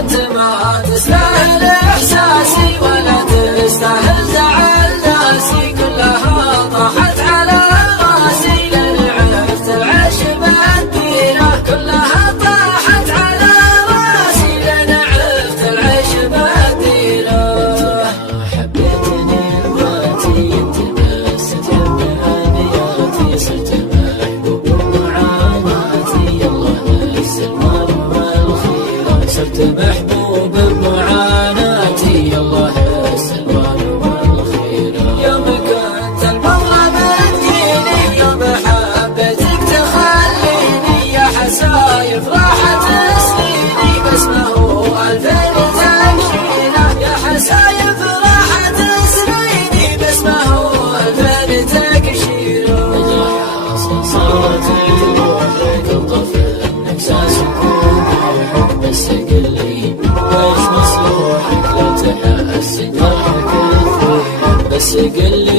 وانت ما تستاهل احساسي ولا تستاهل زعل ناسي، كلها طاحت على راسي لين عرفت العيش بديله، كلها طاحت على راسي لين عرفت العيش بديله. حبيتني دلوقتي انت بس تحب ابياتي، صرت محبوب بمعاناتي الله السلمان والخير، صرت محبوب بمعاناتي الله السلمان والخير. يوم كنت المظلم تجيني، يوم حبيتك تخليني، يا حسايف راحت سنيني بس ما هو الفين تمشينا، يا حسايف راحت سنيني بس ما هو الفين تكشينا. صارت روحك الطفل احساس بروحك، بس قل لي ويش مصلوحك لو تحس جرحك الثقيل، بس قل لي